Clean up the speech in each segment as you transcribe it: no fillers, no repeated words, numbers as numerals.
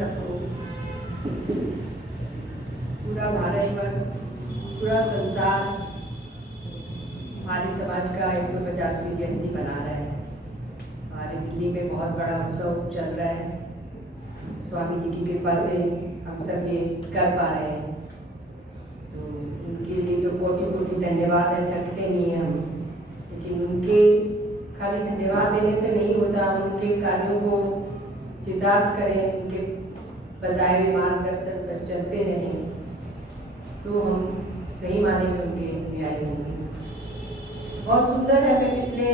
सबको। पूरा भारतवर्ष, पूरा संसार हमारे समाज का 150वीं जयंती मना रहा है। हमारे दिल्ली में बहुत बड़ा उत्सव चल रहा है। स्वामी जी की कृपा से हम सब ये कर पा रहे हैं, तो उनके लिए तो कोटि कोटि धन्यवाद है, थकते नहीं हैं हम। लेकिन उनके खाली धन्यवाद देने से नहीं होता, हम उनके कार्यों को चितार्थ करें, उनके बताए हुए मार्गदर्शन पर चलते रहें, तो हम सही माने में उनके अनुयायी होंगे। बहुत सुंदर है। मैं पिछले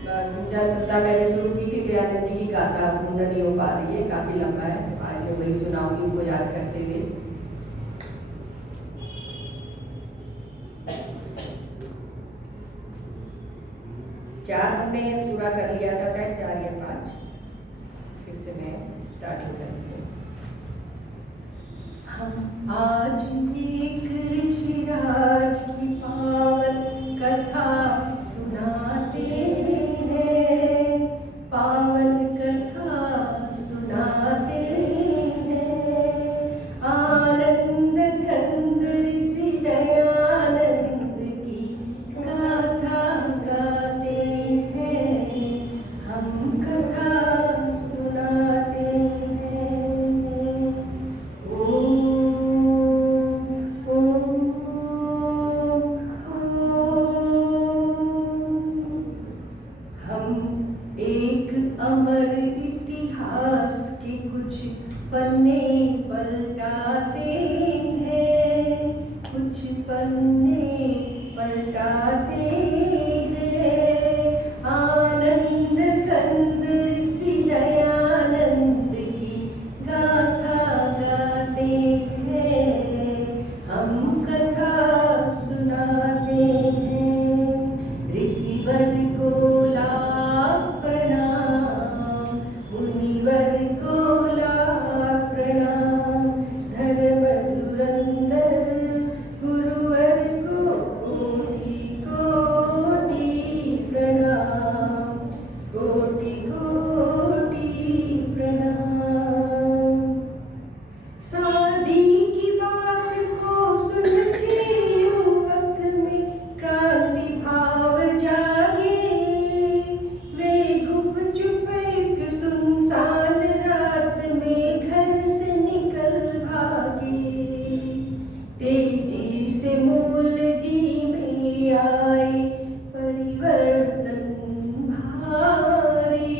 3-4 सप्ताह पहले शुरू की थी दयानंद जी की गाथा, पूर्ण नहीं हो पा रही है, काफ़ी लंबा है। आज मैं वही सुनाऊंगी उनको याद करते हुए। चार हमने पूरा कर लिया था, चाहे 4 या 5। फिर से मैं स्टार्टिंग करती हूँ। हम आज एक ऋषिराज की पावन कथा सुनाते हैं, पावन कथा सुनाते हैं। आनंद कंद ऋषि दयानंद की गाथा गाते हैं, हम कथा सुनाते हैं। हम एक अमर इतिहास के कुछ पन्ने पलटाते हैं, कुछ पन्ने पलटाते हैं। आनंद कंद ऋषि दयानंद की गाथा गाते हैं, हम कथा सुनाते हैं। ऋषिवर को लाख प्रणाम, मुनिवर को लाख प्रणाम। धर्म धुरंधर गुरुवर को कोटि कोटि प्रणाम, कोटि कोटि प्रणाम। शादी की बात को सुन के युवक में क्रांति भाव जागे, वे गुपचुप एक सुनसान रात में घर से निकल भागे। तेजी से मूल जी में आए परिवर्तन भारी,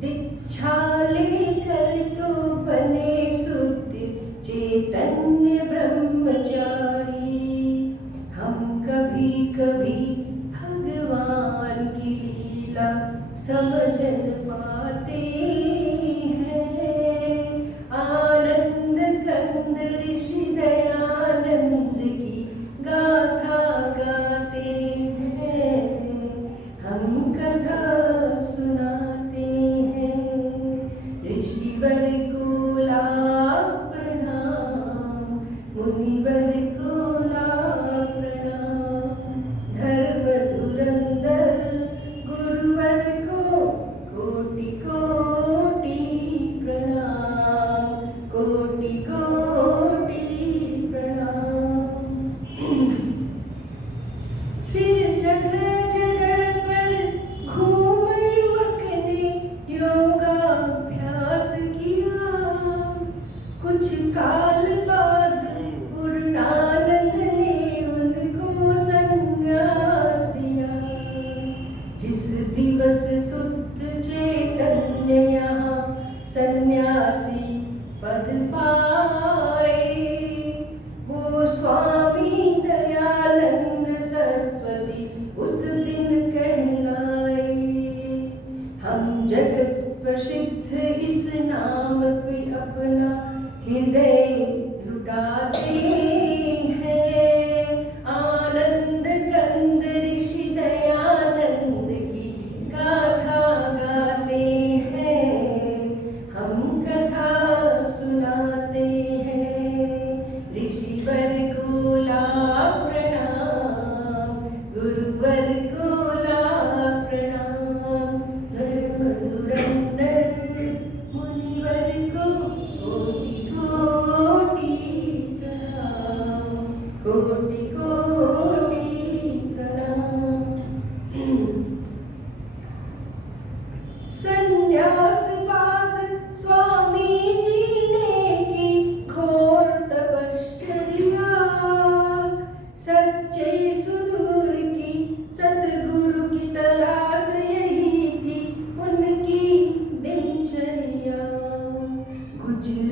दीक्षा लेकर तो बने शुद्ध चैतन्य ब्रह्मचारी। हम कभी कभी भगवान की लीला समझ न पाते हैं। आनंद कंद ऋषि दयानंद की गाथा गाते हैं, हम कथा सुनाते हैं। ऋषिवर को लाख प्रणाम, मुनिवर को लाख प्रणाम। धर्म धुरंधर गुरुवर को कोटि कोटि प्रणाम, कोटि कोटि प्रणाम। फिर जगह जगह पर घूम युवक ने योगाभ्यास किया। कुछ काल बाद पूर्णानंद ने उनको संन्यास दिया। जिस दिवस शुद्ध चैतन्य यहाँ सन्यासी पद पाए, वो स्वामी दयानंद सरस्वती उस दिन कहलाए। हम जगत प्रसिद्ध इस नाम पे अपना हृदय लुटाते हैं। आनंद कंद ऋषि दयानंद की गाथा गाते हैं, हम कथा सुनाते हैं। ऋषिवर को लाख प्रणाम, गुरुवर को लाख प्रणाम। धर्म धुरंधर मुनिवर को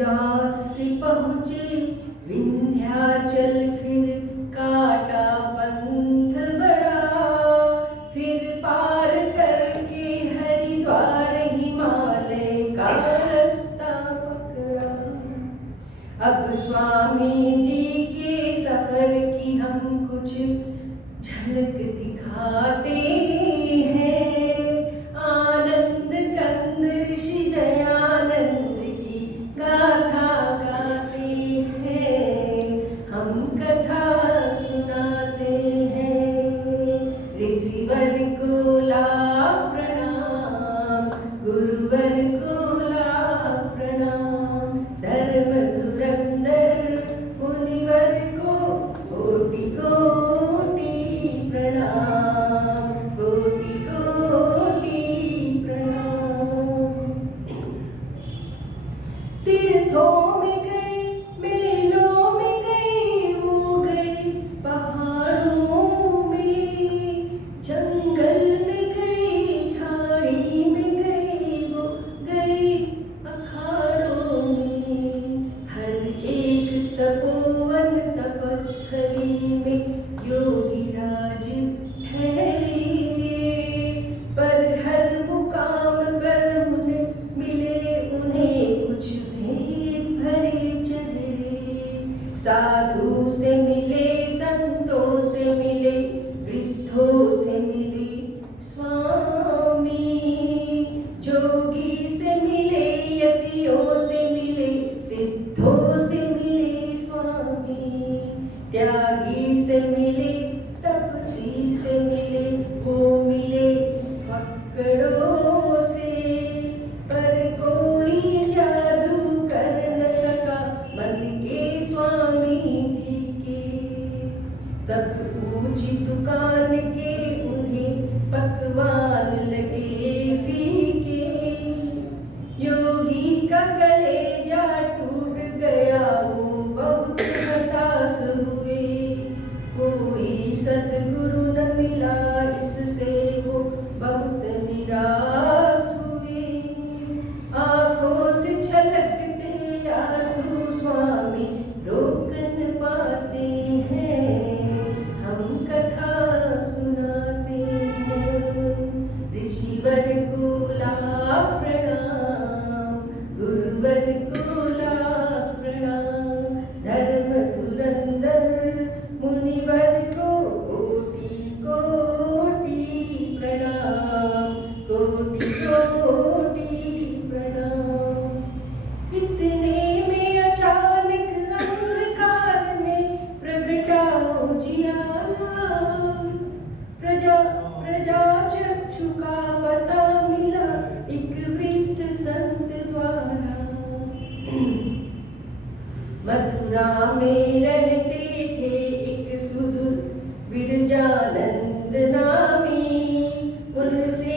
गुजरात से पहुँचे विंध्याचल, फिर काटा पंथ बड़ा, फिर पार करके हरिद्वार हिमालय का रास्ता पकड़ा। अब स्वामी जी के सफर की हम कुछ झलक दिखाते हैं। आनंद कंद ऋषि दयानंद की गाथा गाते हैं, हम कथा सुनाते हैं। ऋषिवर को लाख प्रणाम, गुरुवर को लाख प्रणाम, धर्म धुरंधर मुनिवर को कोटि कोटि प्रणाम, कोटि कोटि प्रणाम। तीर्थों में गए, मेलों में गए, वो गए पहाड़ों में, जंगल में गए, झाड़ी में गए, वो गए अखाड़ों में। हर एक तपोवन तपस्थली में योगी राज ठहरे, पर हर मुकाम पर उन्हें मिले उन्हें कुछ भेद भरे चेहरे। साधु से मिले, संतों से मिले, वृद्धों से मिले स्वामी, जोगी से मिले, यतियों से मिले, सिद्धों से मिले स्वामी, त्यागी से मिले, तपसी से मिले, वो मिले फक्कड़ों से, पर कोई जादू कर न सका मन के स्वामी जी के। सब ऊंची दुकान के उन्हें पकवान लगे फीके, योगी का कलेजा टूट गया, वो बहुत हताश हुए। कोई सतगुरु न मिला, इससे वो बहुत निराश हुए। आंखों से छलकते आंसू स्वामी रोक न पाते हैं, हम कथा सुनाते हैं। ऋषिवर को लाख प्रणाम, गुरुवर को लाख प्रणाम, धर्म धुरंधर मुनिवर को कोटि कोटि प्रणाम, कोटि कोटि प्रणाम। इतने में अचानक अंधकार में प्रगटा उजियारा, प्रजा चक्षु का पता मिला एक वृद्ध संत द्वारा। मथुरा में रहते थे एक सुदूर विरजानंद नामी, उनसे